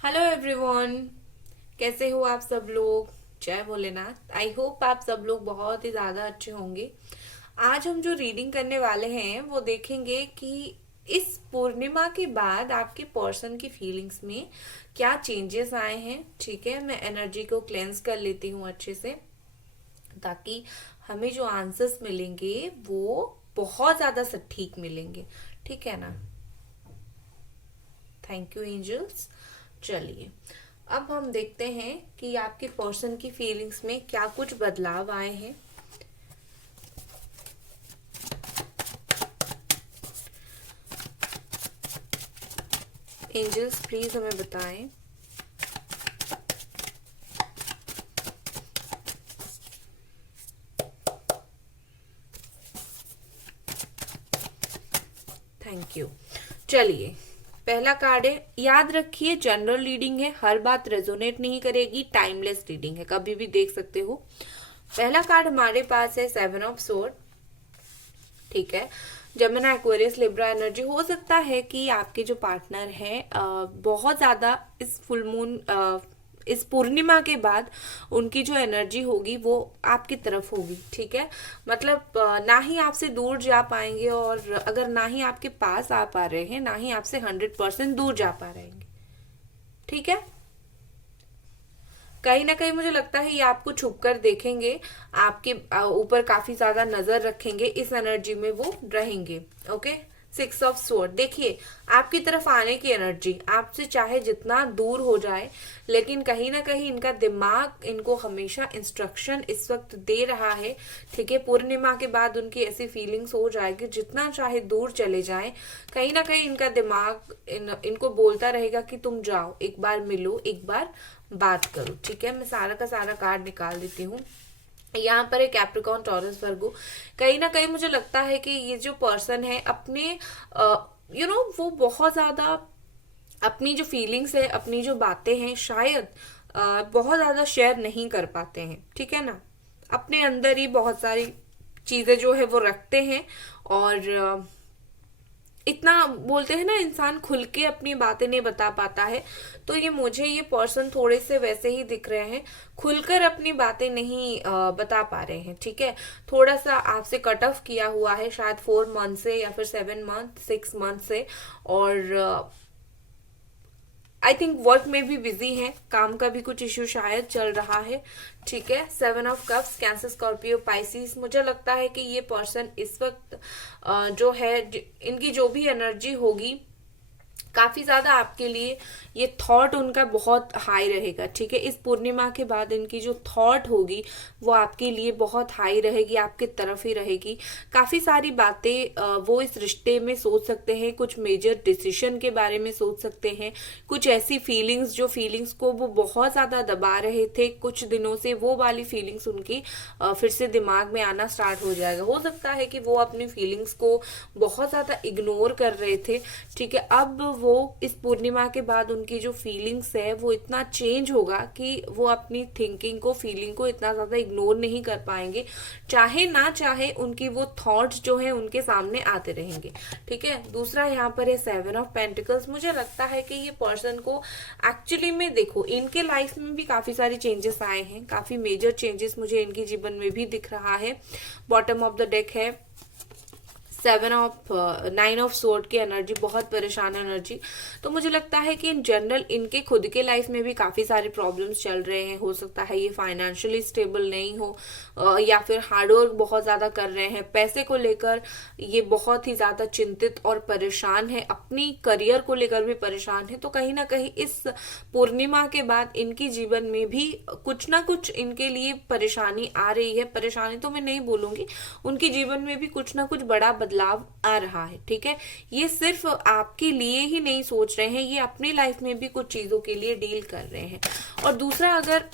Hello everyone. कैसे हो आप सब लोग? जय भोलेनाथ। आई होप आप सब लोग बहुत ही ज़्यादा अच्छे होंगे। आज हम जो रीडिंग करने वाले हैं वो देखेंगे कि इस पूर्णिमा के बाद आपके पर्सन की फीलिंग्स में क्या चेंजेस आए हैं। ठीक है, मैं एनर्जी को क्लेंस कर लेती हूँ अच्छे से, ताकि हमें जो आंसर्स मिलेंगे वो बहुत ज़्यादा सटीक मिलेंगे। ठीक है ना? Thank you angels. चलिए, अब हम देखते हैं कि आपके पर्सन की फीलिंग्स में क्या कुछ बदलाव आए हैं। एंजल्स प्लीज हमें बताएं। Thank you. चलिए, पहला कार्ड है, याद रखिए जनरल रीडिंग है, हर बात रेजोनेट नहीं करेगी, टाइमलेस रीडिंग है, कभी भी देख सकते हो। पहला कार्ड हमारे पास है 7 ऑफ सोर्ड। ठीक है, जमुना एक्वेरियस लिब्रा एनर्जी। हो सकता है कि आपके जो पार्टनर है बहुत ज्यादा इस फुल मून इस पूर्णिमा के बाद उनकी जो एनर्जी होगी वो आपकी तरफ होगी। ठीक है, मतलब ना ही आपसे दूर जा पाएंगे, और अगर ना ही आपके पास आ पा रहे हैं, ना ही आपसे 100% दूर जा पा रहे हैं। ठीक है, कहीं ना कहीं मुझे लगता है ये आपको छुप कर देखेंगे, आपके ऊपर काफी ज्यादा नजर रखेंगे, इस एनर्जी में वो रहेंगे। Okay, 6 of sword. देखिए, आपकी तरफ आने की एनर्जी, आपसे चाहे जितना दूर हो जाए, लेकिन कहीं ना कहीं इनका दिमाग इनको हमेशा इंस्ट्रक्शन इस वक्त दे रहा है। ठीक है, पूर्णिमा के बाद उनकी ऐसी फीलिंग्स हो जाएगी, जितना चाहे दूर चले जाएं, कहीं ना कहीं इनका दिमाग इनको बोलता रहेगा कि तुम जाओ, एक बार मिलो, एक बार बात करो। ठीक है, मैं सारा का सारा कार्ड निकाल देती हूँ। यहाँ पर एक कैप्रिकॉन, टॉरस, वर्गो। कहीं ना कहीं मुझे लगता है कि ये जो पर्सन है अपने वो बहुत ज्यादा अपनी जो फीलिंग्स है, अपनी जो बातें हैं, शायद बहुत ज्यादा शेयर नहीं कर पाते हैं। ठीक है ना, अपने अंदर ही बहुत सारी चीजें जो है वो रखते हैं, और इतना बोलते हैं ना, इंसान खुल के अपनी बातें नहीं बता पाता है। तो ये मुझे ये पर्सन थोड़े से वैसे ही दिख रहे हैं, खुलकर अपनी बातें नहीं बता पा रहे हैं। ठीक है, थोड़ा सा आपसे कट ऑफ किया हुआ है, शायद 4 मंथ से या फिर 7 मंथ 6 मंथ से। और आई थिंक वर्क में भी बिजी है, काम का भी कुछ इश्यू शायद चल रहा है। ठीक है, 7 of cups, cancer, Scorpio, Pisces. मुझे लगता है कि ये पर्सन इस वक्त जो है, इनकी जो भी एनर्जी होगी, काफी ज्यादा आपके लिए ये थॉट उनका बहुत हाई रहेगा। ठीक है, इस पूर्णिमा के बाद इनकी जो थॉट होगी वो आपके लिए बहुत हाई रहेगी, आपके तरफ ही रहेगी। काफी सारी बातें वो इस रिश्ते में सोच सकते हैं, कुछ मेजर डिसीजन के बारे में सोच सकते हैं, कुछ ऐसी फीलिंग्स जो फीलिंग्स को वो बहुत ज्यादा दबा रहे थे कुछ दिनों से, वो वाली फीलिंग्स उनकी फिर से दिमाग में आना स्टार्ट हो जाएगा। हो सकता है कि वो अपनी फीलिंग्स को बहुत ज्यादा इग्नोर कर रहे थे। ठीक है, अब वो इस पूर्णिमा के बाद उनकी जो फीलिंग्स है वो इतना चेंज होगा कि वो अपनी थिंकिंग को, फीलिंग को इतना ज्यादा इग्नोर नहीं कर पाएंगे, चाहे ना चाहे उनकी वो थॉट्स जो है उनके सामने आते रहेंगे। ठीक है, दूसरा यहाँ पर है 7 ऑफ पेंटिकल्स। मुझे लगता है कि ये पर्सन को एक्चुअली में, देखो, इनके लाइफ में भी काफी सारी चेंजेस आए हैं, काफी मेजर चेंजेस मुझे इनके जीवन में भी दिख रहा है। बॉटम ऑफ द डेक है 9 ऑफ सोर्ड की एनर्जी, बहुत परेशान एनर्जी। तो मुझे लगता है कि इन जनरल इनके खुद के लाइफ में भी काफी सारे प्रॉब्लम्स चल रहे हैं। हो सकता है ये फाइनेंशियली स्टेबल नहीं हो, या फिर हार्डवर्क बहुत ज्यादा कर रहे हैं, पैसे को लेकर ये बहुत ही ज्यादा चिंतित और परेशान है, अपनी करियर को लेकर भी परेशान है। तो कहीं ना कहीं इस पूर्णिमा के बाद इनके जीवन में भी कुछ ना कुछ इनके लिए परेशानी आ रही है। परेशानी तो मैं नहीं बोलूंगी, उनके जीवन में भी कुछ ना कुछ बड़ा बदलाव आ रहा है। ठीक है, ये सिर्फ आपके लिए ही नहीं सोच रहे हैं, ये अपनी लाइफ में भी कुछ चीजों के लिए डील कर रहे हैं। और दूसरा, अगर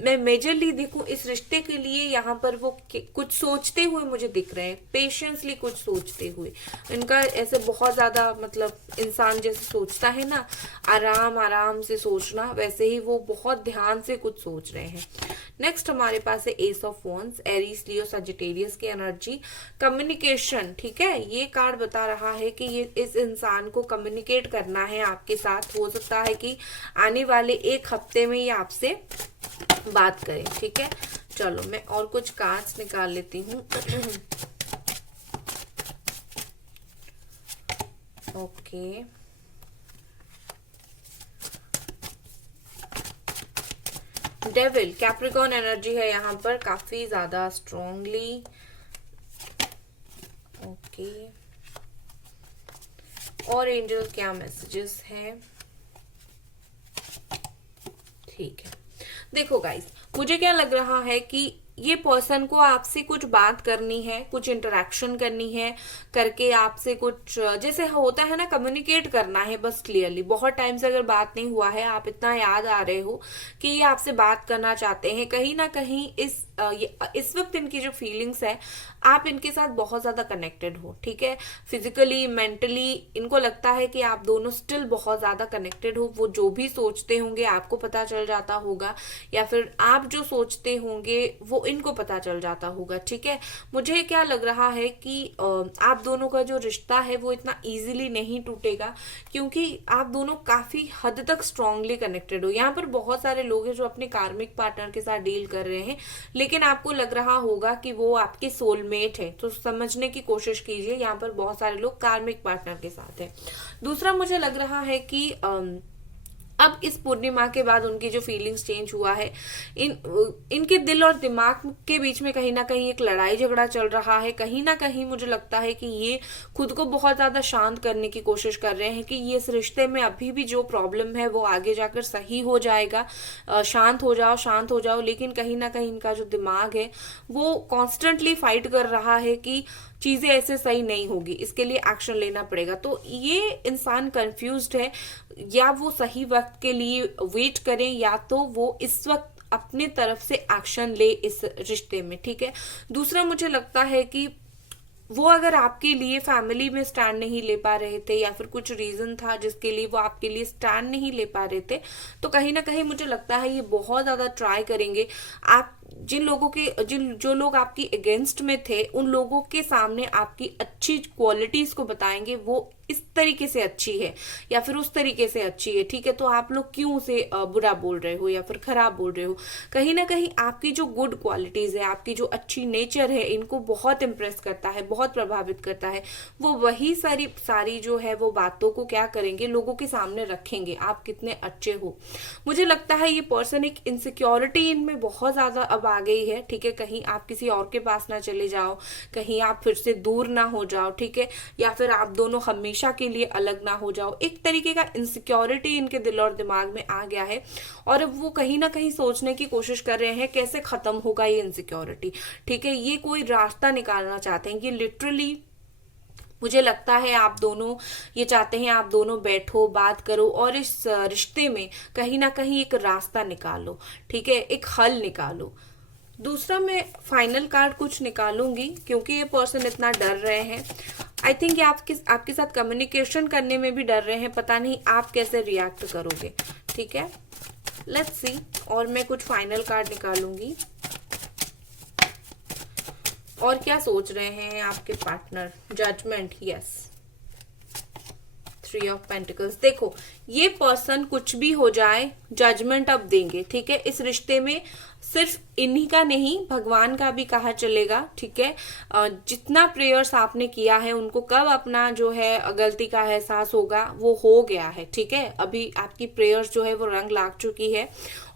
मैं मेजरली देखूं इस रिश्ते के लिए यहाँ पर वो कुछ सोचते हुए मुझे दिख रहे हैं, पेशेंसली कुछ सोचते हुए। इनका ऐसे बहुत ज्यादा मतलब इंसान जैसे सोचता है ना, आराम आराम से सोचना, वैसे ही वो बहुत ध्यान से कुछ सोच रहे हैं। नेक्स्ट हमारे पास है S of wands, Aries Leo Sagittarius की एनर्जी, कम्युनिकेशन। ठीक है, ये कार्ड बता रहा है कि ये इस इंसान को कम्युनिकेट करना है आपके साथ। हो सकता है कि आने वाले एक हफ्ते में ये आपसे बात करें। ठीक है, चलो मैं और कुछ कार्ड्स निकाल लेती हूँ। ओके, डेविल, कैप्रिकॉर्न एनर्जी है यहाँ पर काफी ज्यादा स्ट्रॉन्गली। ओके, और एंजल क्या मैसेजेस हैं? ठीक है, देखो गाइस, मुझे क्या लग रहा है कि ये पर्सन को आपसे कुछ बात करनी है, कुछ इंटरेक्शन करनी है, करके आपसे कुछ जैसे होता है ना, कम्युनिकेट करना है बस क्लियरली। बहुत टाइम से अगर बात नहीं हुआ है, आप इतना याद आ रहे हो कि ये आपसे बात करना चाहते हैं। कहीं ना कहीं इस वक्त इनकी जो फीलिंग्स है, आप इनके साथ बहुत ज्यादा कनेक्टेड हो। ठीक है, फिजिकली मेंटली इनको लगता है कि आप दोनों स्टिल बहुत ज्यादा कनेक्टेड हो। वो जो भी सोचते होंगे आपको पता चल जाता होगा, या फिर आप जो सोचते होंगे वो इनको पता चल जाता होगा। ठीक है, मुझे क्या लग रहा है कि आप दोनों का जो रिश्ता है वो इतना इजीली नहीं टूटेगा, क्योंकि आप दोनों काफी हद तक स्ट्रांगली कनेक्टेड हो। यहाँ पर बहुत सारे लोग हैं जो अपने कार्मिक पार्टनर के साथ डील कर रहे हैं, लेकिन आपको लग रहा होगा कि वो आपके सोलमेट है। तो समझने की कोशिश कीजिए, यहाँ पर बहुत सारे लोग कार्मिक पार्टनर के साथ है। दूसरा मुझे लग रहा है कि अब इस पूर्णिमा के बाद उनकी जो फीलिंग्स चेंज हुआ है, इनके दिल और दिमाग के बीच में कहीं ना कहीं एक लड़ाई झगड़ा चल रहा है। कहीं ना कहीं मुझे लगता है कि ये खुद को बहुत ज्यादा शांत करने की कोशिश कर रहे हैं कि ये इस रिश्ते में अभी भी जो प्रॉब्लम है वो आगे जाकर सही हो जाएगा। शांत हो जाओ, शांत हो जाओ। लेकिन कहीं ना कहीं इनका जो दिमाग है वो कॉन्स्टेंटली फाइट कर रहा है कि चीजें ऐसे सही नहीं होगी, इसके लिए एक्शन लेना पड़ेगा। तो ये इंसान कंफ्यूज्ड है, या वो सही वक्त के लिए वेट करें, या तो वो इस वक्त अपने तरफ से एक्शन ले इस रिश्ते में। ठीक है, दूसरा मुझे लगता है कि वो अगर आपके लिए फैमिली में स्टैंड नहीं ले पा रहे थे, या फिर कुछ रीजन था जिसके लिए वो आपके लिए स्टैंड नहीं ले पा रहे थे, तो कहीं ना कहीं मुझे लगता है ये बहुत ज्यादा ट्राई करेंगे। आप जो लोग आपकी अगेंस्ट में थे, उन लोगों के सामने आपकी अच्छी क्वालिटीज को बताएंगे, वो इस तरीके से अच्छी है या फिर उस तरीके से अच्छी है। ठीक है, तो आप लोग क्यों उसे बुरा बोल रहे हो या फिर खराब बोल रहे हो? कहीं ना कहीं आपकी जो गुड क्वालिटीज है, आपकी जो अच्छी नेचर है, इनको बहुत इंप्रेस करता है, बहुत प्रभावित करता है। वो वही सारी जो है वो बातों को क्या करेंगे, लोगों के सामने रखेंगे, आप कितने अच्छे हो। मुझे लगता है ये पर्सन एक इनसिक्योरिटी इनमें बहुत ज्यादा अब आ गई है। ठीक है, कहीं आप किसी और के पास ना चले जाओ, कहीं आप फिर से दूर ना हो जाओ। ठीक है, या फिर आप दोनों हमेशा के लिए अलग ना हो जाओ। एक तरीके का इनसिक्योरिटी इनके दिल और दिमाग में आ गया है, और अब वो कहीं ना कहीं सोचने की कोशिश कर रहे हैं कैसे खत्म होगा ये इनसिक्योरिटी। ठीक है, ये कोई रास्ता निकालना चाहते हैं। ये लिटरली मुझे लगता है आप दोनों ये चाहते हैं, आप दोनों बैठो, बात करो, और इस रिश्ते में कहीं ना कहीं एक रास्ता निकालो। ठीक है, एक हल निकालो। दूसरा मैं फाइनल कार्ड कुछ निकालूंगी, क्योंकि ये पर्सन इतना डर रहे हैं। आई थिंक ये आपके साथ कम्युनिकेशन करने में भी डर रहे हैं। पता नहीं आप कैसे रिएक्ट करोगे। ठीक है, लेट्स सी। और मैं कुछ फाइनल कार्ड निकालूंगी। और क्या सोच रहे हैं आपके partner? Judgement, yes, 3 of pentacles. देखो, ये पर्सन कुछ भी हो जाए जजमेंट अब देंगे। ठीक है, इस रिश्ते में सिर्फ इन्हीं का नहीं, भगवान का भी कहा चलेगा। ठीक है, जितना प्रेयर्स आपने किया है, उनको कब अपना जो है गलती का एहसास होगा, वो हो गया है। ठीक है, अभी आपकी प्रेयर्स जो है वो रंग लाग चुकी है।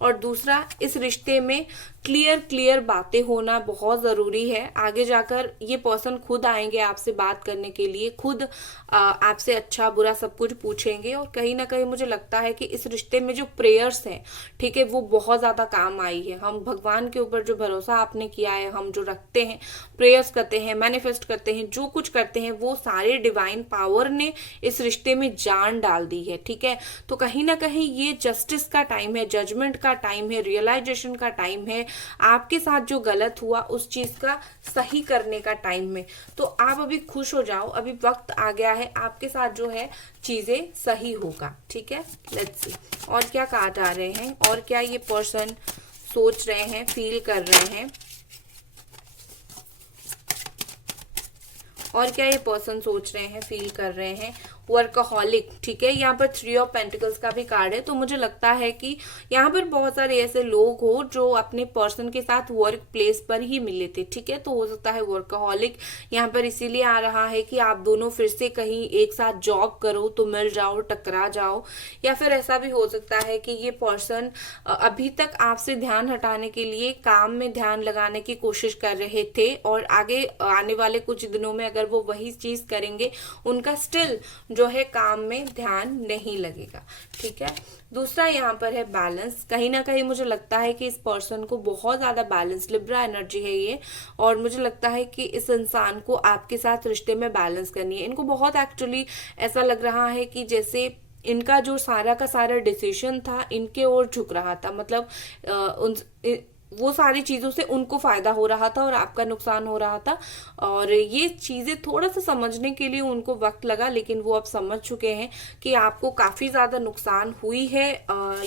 और दूसरा, इस रिश्ते में क्लियर बातें होना बहुत जरूरी है। आगे जाकर ये पर्सन खुद आएंगे आपसे बात करने के लिए, खुद आपसे अच्छा बुरा सब कुछ पूछेंगे। और कहीं ना कहीं मुझे लगता है कि इस रिश्ते में जो प्रेयर्स हैं, ठीक है, वो बहुत ज्यादा काम आई है। हम भगवान के ऊपर जो भरोसा आपने किया है, हम जो रखते हैं, प्रेयर्स करते हैं, मैनिफेस्ट करते हैं, जो कुछ करते हैं, वो सारे डिवाइन पावर ने इस रिश्ते में जान डाल दी है, ठीक है। तो कहीं ना कहीं ये जस्टिस का टाइम है, जजमेंट का टाइम है, रियलाइजेशन का टाइम है, आपके साथ जो गलत हुआ उस चीज का सही करने का टाइम है। तो आप अभी खुश हो जाओ, अभी वक्त आ गया है, आपके साथ जो है चीजें सही होगा, ठीक है। लेट्स सी और क्या कार्ड आ रहे हैं, और क्या ये पर्सन सोच रहे हैं, फील कर रहे हैं, और क्या ये पर्सन सोच रहे हैं, फील कर रहे हैं। वर्कaholic, ठीक है। यहाँ पर 3 ऑफ पेंटिकल्स का भी कार्ड है। तो मुझे लगता है कि यहाँ पर बहुत सारे ऐसे लोग हो जो अपने पर्सन के साथ वर्क प्लेस पर ही मिले थे, ठीक है। तो हो सकता है वर्कaholic यहाँ पर इसीलिए आ रहा है कि आप दोनों फिर से कहीं एक साथ जॉब करो तो मिल जाओ, टकरा जाओ, या फिर ऐसा भी हो सकता है कि ये पर्सन अभी तक आपसे ध्यान हटाने के लिए काम में ध्यान लगाने की कोशिश कर रहे थे, और आगे आने वाले कुछ दिनों में अगर वो वही चीज करेंगे, उनका स्टिल जो है काम में ध्यान नहीं लगेगा, ठीक है। दूसरा यहाँ पर है बैलेंस। कहीं ना कहीं मुझे लगता है कि इस पर्सन को बहुत ज्यादा बैलेंस, लिब्रा एनर्जी है ये, और मुझे लगता है कि इस इंसान को आपके साथ रिश्ते में बैलेंस करनी है। इनको बहुत एक्चुअली ऐसा लग रहा है कि जैसे इनका जो सारा का सारा डिसीजन था इनके ओर झुक रहा था, मतलब वो सारी चीजों से उनको फायदा हो रहा था और आपका नुकसान हो रहा था। और ये चीजें थोड़ा सा समझने के लिए उनको वक्त लगा, लेकिन वो अब समझ चुके हैं कि आपको काफी ज्यादा नुकसान हुई है।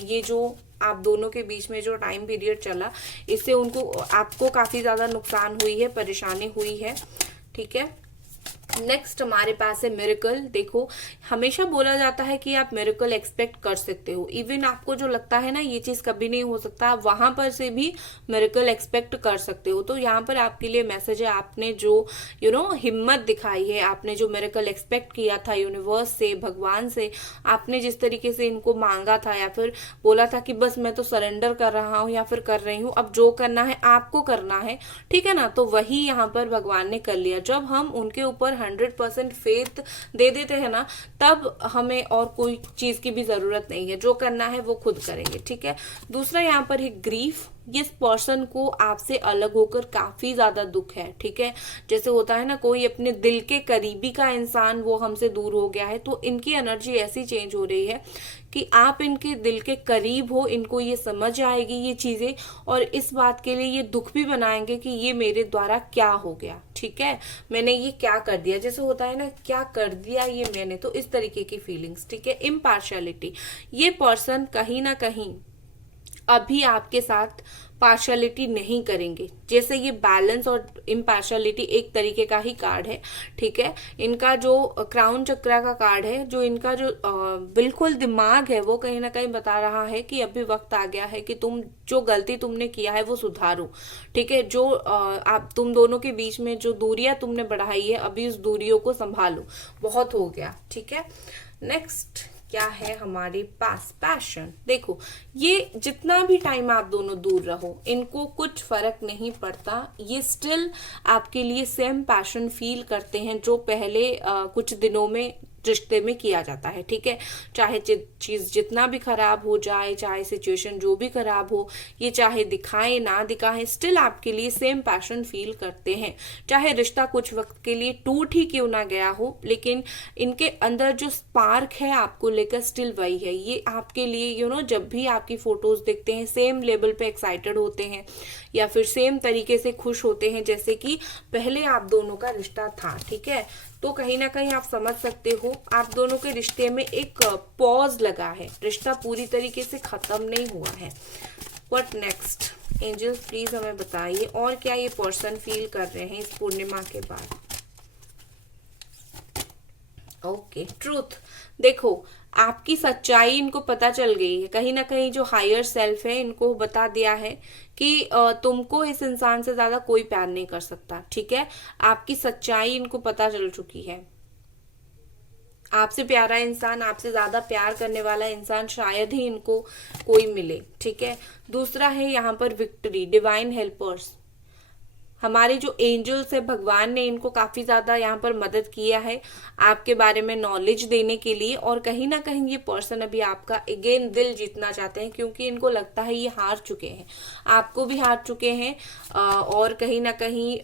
ये जो आप दोनों के बीच में जो टाइम पीरियड चला, इससे उनको, आपको काफी ज्यादा नुकसान हुई है, परेशानी हुई है, ठीक है। नेक्स्ट हमारे पास है मिरेकल। देखो, हमेशा बोला जाता है कि आप मिरेकल एक्सपेक्ट कर सकते हो। इवन आपको जो लगता है ना ये चीज कभी नहीं हो सकता, आप वहां पर से भी मिरेकल एक्सपेक्ट कर सकते हो। तो यहाँ पर आपके लिए मैसेज है, आपने जो हिम्मत दिखाई है, आपने जो मिरेकल एक्सपेक्ट किया था यूनिवर्स से, भगवान से, आपने जिस तरीके से इनको मांगा था या फिर बोला था कि बस मैं तो सरेंडर कर रहा हूँ या फिर कर रही हूँ, अब जो करना है आपको करना है, ठीक है ना। तो वही यहाँ पर भगवान ने कर लिया। जब हम उनके ऊपर 100% फेथ दे देते हैं ना, तब हमें और कोई चीज की भी जरूरत नहीं है, जो करना है वो खुद करेंगे, ठीक है। दूसरा यहाँ पर है ग्रीफ। इस पर्सन को आपसे अलग होकर काफी ज्यादा दुख है, ठीक है। जैसे होता है ना, कोई अपने दिल के करीबी का इंसान वो हमसे दूर हो गया है, तो इनकी एनर्जी ऐसी चेंज हो रही है कि आप इनके दिल के करीब हो, इनको ये समझ आएगी ये चीजें, और इस बात के लिए ये दुख भी बनाएंगे कि ये मेरे द्वारा क्या हो गया, ठीक है, मैंने ये क्या कर दिया। जैसे होता है ना, क्या कर दिया ये मैंने, तो इस तरीके की फीलिंग्स, ठीक है। इम्पार्शियलिटी, ये पर्सन कहीं ना कहीं अभी आपके साथ पार्शियलिटी नहीं करेंगे। जैसे ये बैलेंस और इम्पार्शियलिटी एक तरीके का ही कार्ड है, ठीक है। इनका जो क्राउन चक्रा का कार्ड है, जो इनका जो बिल्कुल दिमाग है, वो कहीं ना कहीं बता रहा है कि अभी वक्त आ गया है कि तुम जो गलती तुमने किया है वो सुधारो, ठीक है। जो आप तुम दोनों के बीच में जो दूरियां तुमने बढ़ाई है, अभी उस दूरियों को संभालो, बहुत हो गया, ठीक है। नेक्स्ट क्या है हमारे पास, पैशन। देखो, ये जितना भी टाइम आप दोनों दूर रहो, इनको कुछ फर्क नहीं पड़ता, ये स्टिल आपके लिए सेम पैशन फील करते हैं जो पहले कुछ दिनों में रिश्ते में किया जाता है, ठीक है। चाहे चीज जितना भी खराब हो जाए, चाहे सिचुएशन जो भी खराब हो, ये चाहे दिखाए ना दिखाए, स्टिल आपके लिए सेम पैशन फील करते हैं। चाहे रिश्ता कुछ वक्त के लिए टूट ही क्यों ना गया हो, लेकिन इनके अंदर जो स्पार्क है आपको लेकर स्टिल वही है। ये आपके लिए जब भी आपकी फोटोज देखते हैं, सेम लेवल पे एक्साइटेड होते हैं, या फिर सेम तरीके से खुश होते हैं जैसे कि पहले आप दोनों का रिश्ता था, ठीक है। तो कहीं ना कहीं आप समझ सकते हो, आप दोनों के रिश्ते में एक पॉज लगा है, रिश्ता पूरी तरीके से खत्म नहीं हुआ है। व्हाट नेक्स्ट, एंजल्स प्लीज हमें बताइए, और क्या ये पर्सन फील कर रहे हैं इस पूर्णिमा के बाद। Okay, truth. देखो, आपकी सच्चाई इनको पता चल गई है। कहीं ना कहीं जो हायर सेल्फ है इनको बता दिया है कि तुमको इस इंसान से ज्यादा कोई प्यार नहीं कर सकता, ठीक है। आपकी सच्चाई इनको पता चल चुकी है। आपसे प्यारा इंसान, आपसे ज्यादा प्यार करने वाला इंसान शायद ही इनको कोई मिले, ठीक है। दूसरा है यहाँ पर विक्ट्री, डिवाइन हेल्पर्स। हमारे जो एंजल्स है, भगवान ने इनको काफी ज्यादा यहाँ पर मदद किया है आपके बारे में नॉलेज देने के लिए। और कहीं ना कहीं ये पर्सन अभी आपका अगेन दिल जीतना चाहते हैं, क्योंकि इनको लगता है ये हार चुके हैं, आपको भी हार चुके हैं। और कहीं ना कहीं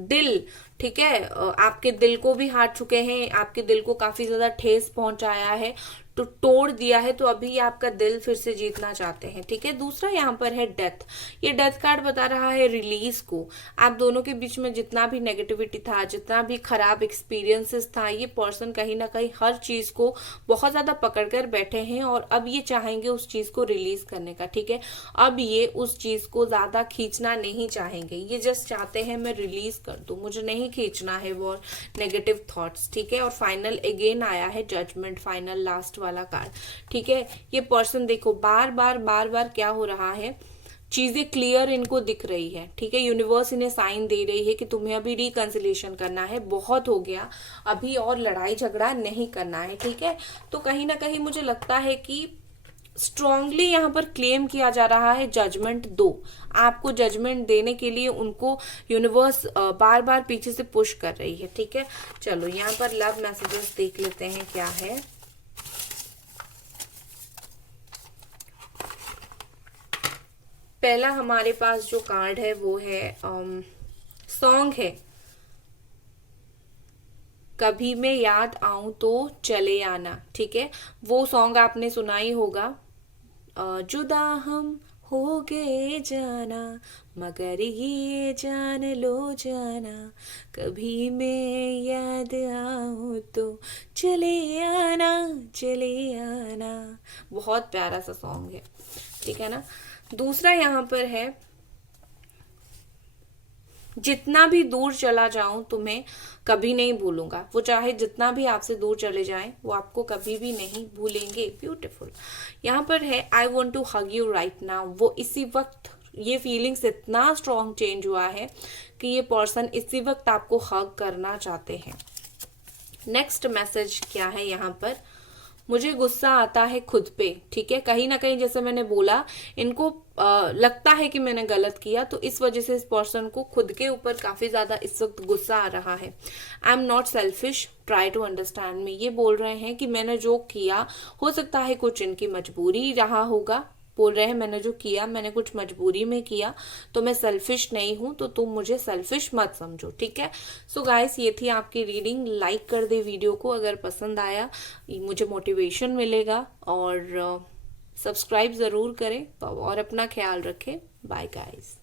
दिल, ठीक है, आपके दिल को भी हार चुके हैं, आपके दिल को काफी ज्यादा ठेस पहुंचाया है, तो तोड़ दिया है। तो अभी आपका दिल फिर से जीतना चाहते हैं, ठीक है। दूसरा यहाँ पर है डेथ। ये डेथ कार्ड बता रहा है रिलीज को। आप दोनों के बीच में जितना भी नेगेटिविटी था, जितना भी खराब एक्सपीरियंसेस था, ये पर्सन कहीं ना कहीं हर चीज को बहुत ज्यादा पकड़ कर बैठे हैं और अब ये चाहेंगे उस चीज को रिलीज करने का, ठीक है। अब ये उस चीज को ज्यादा खींचना नहीं चाहेंगे, ये जस्ट चाहते हैं मैं रिलीज कर दूं, मुझे नहीं खींचना है वो नेगेटिव थॉट्स, ठीक है। और फाइनल अगेन आया है जजमेंट, फाइनल लास्ट वाला कार्ड, ठीक है। ये पर्सन देखो बार बार क्या हो रहा है, चीजें क्लियर इनको दिख रही है, ठीक है। यूनिवर्स इन्हें साइन दे रही है कि तुम्हें अभी रिकंसिलेशन करना है, बहुत हो गया अभी, और लड़ाई झगड़ा नहीं करना है, ठीक है। तो कहीं ना कहीं मुझे लगता है कि स्ट्रांगली यहाँ पर क्लेम किया जा रहा है जजमेंट दो। आपको जजमेंट देने के लिए उनको यूनिवर्स बार बार पीछे से पुश कर रही है, ठीक है। चलो यहाँ पर लव मैसेजेस देख लेते हैं क्या है। पहला हमारे पास जो कार्ड है वो है सॉन्ग है, कभी मैं याद आऊं तो चले आना, ठीक है। वो सॉन्ग आपने सुना ही होगा, जुदा हम हो गए जाना मगर ये जान लो जाना, कभी मैं याद आऊं तो चले आना चले आना। बहुत प्यारा सा सॉन्ग है, ठीक है ना। दूसरा यहाँ पर है, जितना भी दूर चला जाऊं तुम्हें कभी नहीं भूलूंगा। वो चाहे जितना भी आपसे दूर चले जाएं, वो आपको कभी भी नहीं भूलेंगे। ब्यूटीफुल। यहाँ पर है I want to hug you right now. वो इसी वक्त, ये फीलिंग्स इतना स्ट्रॉन्ग चेंज हुआ है कि ये पर्सन इसी वक्त आपको हग करना चाहते हैं। नेक्स्ट मैसेज क्या है यहाँ पर, मुझे गुस्सा आता है खुद पे, ठीक है। कहीं ना कहीं जैसे मैंने बोला, इनको लगता है कि मैंने गलत किया, तो इस वजह से इस पर्सन को खुद के ऊपर काफी ज्यादा इस वक्त गुस्सा आ रहा है। I am not selfish, try to understand me. ये बोल रहे हैं कि मैंने जो किया, हो सकता है कुछ इनकी मजबूरी रहा होगा, बोल रहे हैं मैंने जो किया मैंने कुछ मजबूरी में किया, तो मैं सेल्फिश नहीं हूं, तो तुम मुझे सेल्फिश मत समझो, ठीक है। सो गाइस, ये थी आपकी रीडिंग। लाइक कर दे वीडियो को अगर पसंद आया, मुझे मोटिवेशन मिलेगा, और सब्सक्राइब जरूर करें और अपना ख्याल रखें। Bye guys.